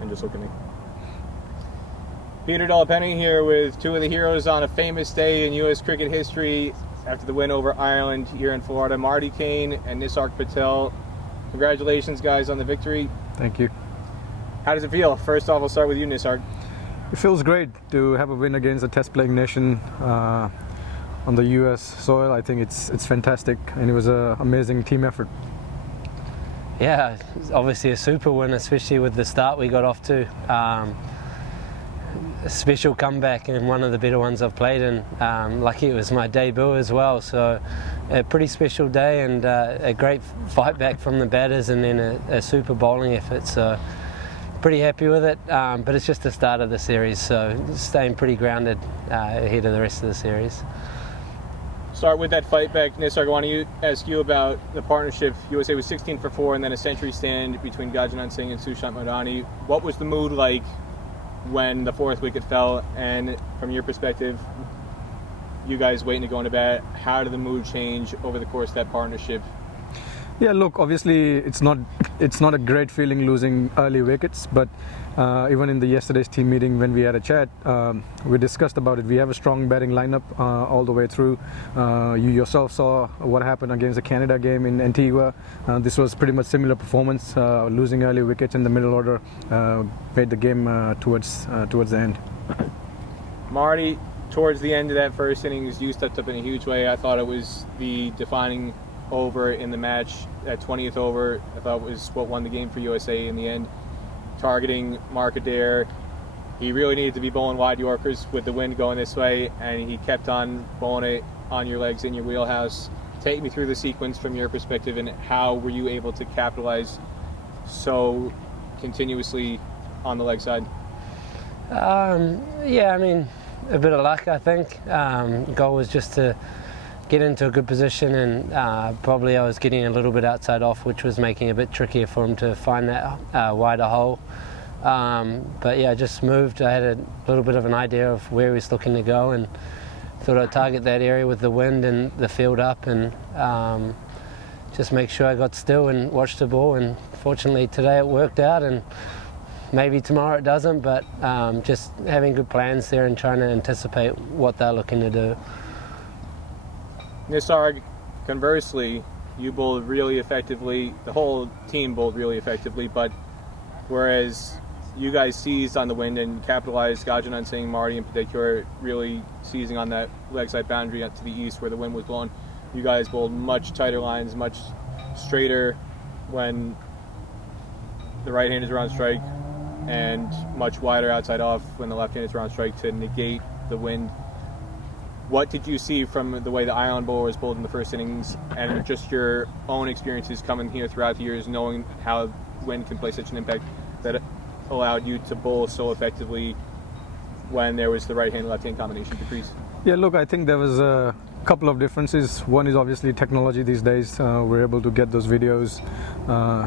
and just look at me. Peter Delapenny here with two of the heroes on a famous day in U.S. cricket history after the win over Ireland here in Florida. Marty Kain and Nisarg Patel. Congratulations, guys, on the victory. Thank you. How does it feel? First off, I'll start with you, Nisarg. It feels great to have a win against a test-playing nation on the U.S. soil. I think it's fantastic, and it was an amazing team effort. Yeah, obviously a super win, especially with the start we got off to. A special comeback and one of the better ones I've played in. Lucky it was my debut as well, so a pretty special day and a great fight back from the batters, and then a super bowling effort. So pretty happy with it, but it's just the start of the series, so staying pretty grounded ahead of the rest of the series. Start with that fight back, Nisarg. I want to ask you about the partnership. USA was 16 for 4 and then a century stand between Gajanan Singh and Sushant Madani. What was the mood like when the fourth wicket fell, and from your perspective, you guys waiting to go into bat, how did the mood change over the course of that partnership? Yeah, look, obviously it's not a great feeling losing early wickets, but even in the yesterday's team meeting when we had a chat, we discussed about it. We have a strong batting lineup all the way through. You yourself saw what happened against the Canada game in Antigua. This was pretty much similar performance. Losing early wickets in the middle order made the game towards the end. Marty, towards the end of that first innings, you stepped up in a huge way. I thought it was the defining over in the match. That 20th over, I thought, was what won the game for USA in the end. Targeting Mark Adair, he really needed to be bowling wide Yorkers with the wind going this way, and he kept on bowling it on your legs in your wheelhouse. Take me through the sequence from your perspective, and how were you able to capitalize so continuously on the leg side? Yeah, I mean, a bit of luck, I think. Goal was just to get into a good position, and probably I was getting a little bit outside off, which was making it a bit trickier for him to find that wider hole. But yeah, I just moved. I had a little bit of an idea of where he was looking to go, and thought I'd target that area with the wind and the field up, and just make sure I got still and watched the ball. And fortunately today it worked out, and maybe tomorrow it doesn't, but just having good plans there and trying to anticipate what they're looking to do. Nisarg, conversely, you bowled really effectively. The whole team bowled really effectively, but whereas you guys seized on the wind and capitalized, Gajanan Singh, Marty in particular, really seizing on that leg side boundary up to the east where the wind was blowing, you guys bowled much tighter lines, much straighter when the right-handers were on strike, and much wider outside off when the left-handers were on strike to negate the wind. What did you see from the way the Ireland bowler was bowled in the first innings, and just your own experiences coming here throughout the years, knowing how wind can play such an impact, that allowed you to bowl so effectively when there was the right-hand, left-hand combination to crease? Yeah, look, I think there was a couple of differences. One is obviously technology these days. We're able to get those videos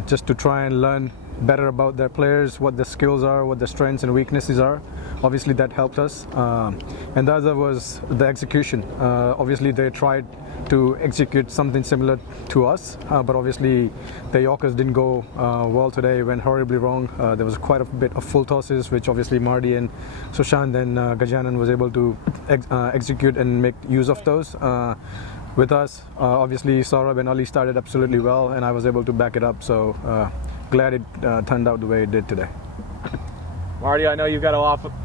just to try and learn better about their players, what their skills are, what their strengths and weaknesses are. Obviously that helped us. And the other was the execution. Obviously they tried to execute something similar to us, but obviously the Yorkers didn't go well today, went horribly wrong. There was quite a bit of full tosses, which obviously Marty and Sushant and Gajanan was able to execute and make use of those. With us, obviously Saurabh and Ali started absolutely well, and I was able to back it up, so glad it turned out the way it did today. Marty, I know you've got a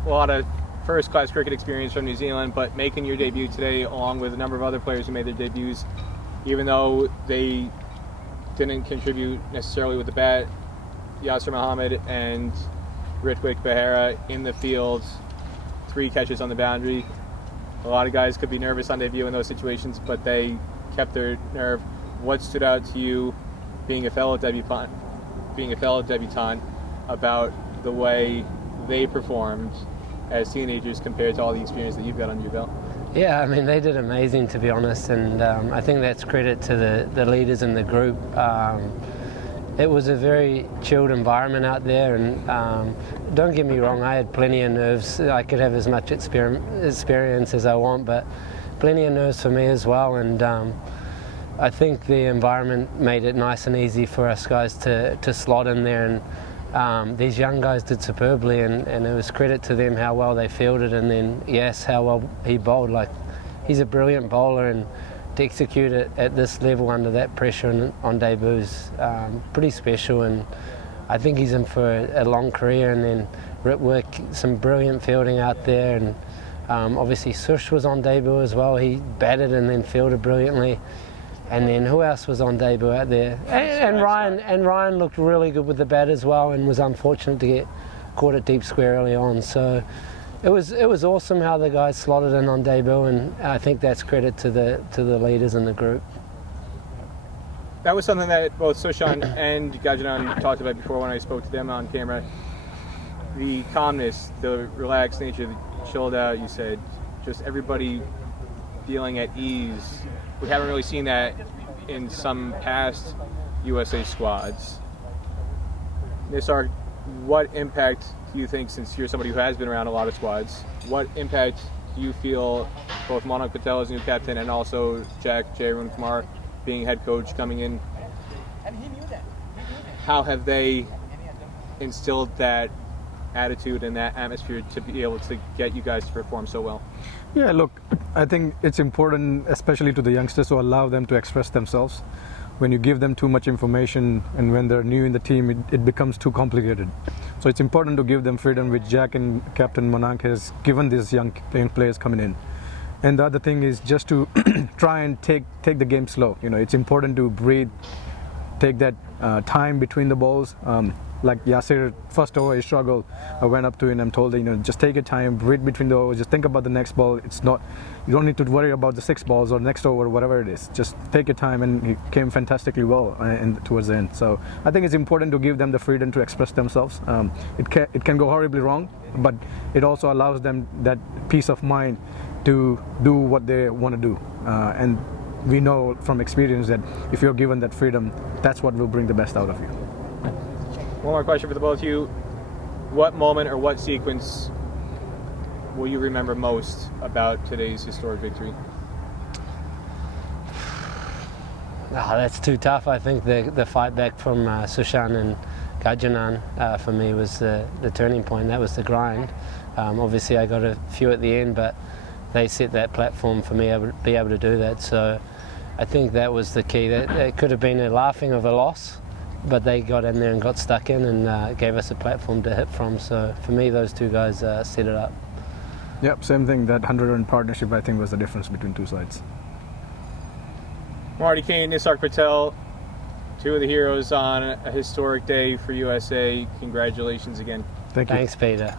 lot of first-class cricket experience from New Zealand, but making your debut today along with a number of other players who made their debuts, even though they didn't contribute necessarily with the bat, Yasir Muhammad and Ritwik Behera in the field, 3 catches on the boundary. A lot of guys could be nervous on debut in those situations, but they kept their nerve. What stood out to you, being a fellow debutant, about the way they performed as teenagers compared to all the experience that you've got under your belt? Yeah, I mean, they did amazing, to be honest, and I think that's credit to the leaders in the group. It was a very chilled environment out there, and don't get me wrong, I had plenty of nerves. I could have as much experience as I want, but plenty of nerves for me as well, and I think the environment made it nice and easy for us guys to slot in there, and these young guys did superbly, and it was credit to them how well they fielded, and then yes, how well he bowled. Like, he's a brilliant bowler, and to execute it at this level under that pressure and on debuts, pretty special. And I think he's in for a long career. And then work some brilliant fielding out there, and obviously Sush was on debut as well. He batted and then fielded brilliantly. And then who else was on debut out there? And Ryan looked really good with the bat as well, and was unfortunate to get caught at deep square early on. So it was awesome how the guys slotted in on debut, and I think that's credit to the leaders in the group. That was something that both Sushan and Gajanan talked about before when I spoke to them on camera. The calmness, the relaxed nature, the chilled out, you said, just everybody feeling at ease. We haven't really seen that in some past USA squads. Nisarg, what impact do you think, since you're somebody who has been around a lot of squads, what impact do you feel both Marty Patel as new captain and also Jack J. Arun Kumar being head coach coming in, how have they instilled that attitude and that atmosphere to be able to get you guys to perform so well? Yeah, look, I think it's important, especially to the youngsters, to allow them to express themselves. When you give them too much information and when they're new in the team, it becomes too complicated. So it's important to give them freedom, which Jack and Captain Monank has given these young players coming in. And the other thing is just to try and take the game slow. You know, it's important to breathe, take that time between the balls. Like Yasir, first over he struggled. I went up to him and told him, you know, just take your time, breathe between the overs, just think about the next ball. It's not, you don't need to worry about the 6 balls or next over, whatever it is. Just take your time, and he came fantastically well towards the end. So I think it's important to give them the freedom to express themselves. It can go horribly wrong, but it also allows them that peace of mind to do what they want to do. And we know from experience that if you're given that freedom, that's what will bring the best out of you. One more question for the both of you. What moment or what sequence will you remember most about today's historic victory? That's too tough. I think the fight back from Sushan and Gajanan for me was the turning point. That was the grind. Obviously I got a few at the end, but they set that platform for me to be able to do that. So I think that was the key. That could have been a laughing of a loss, but they got in there and got stuck in and gave us a platform to hit from. So for me, those two guys set it up. Yep, same thing. That 100-run partnership, I think, was the difference between two sides. Marty Kain, Nisarg Patel, two of the heroes on a historic day for USA. Congratulations again. Thank you. Thanks, Peter.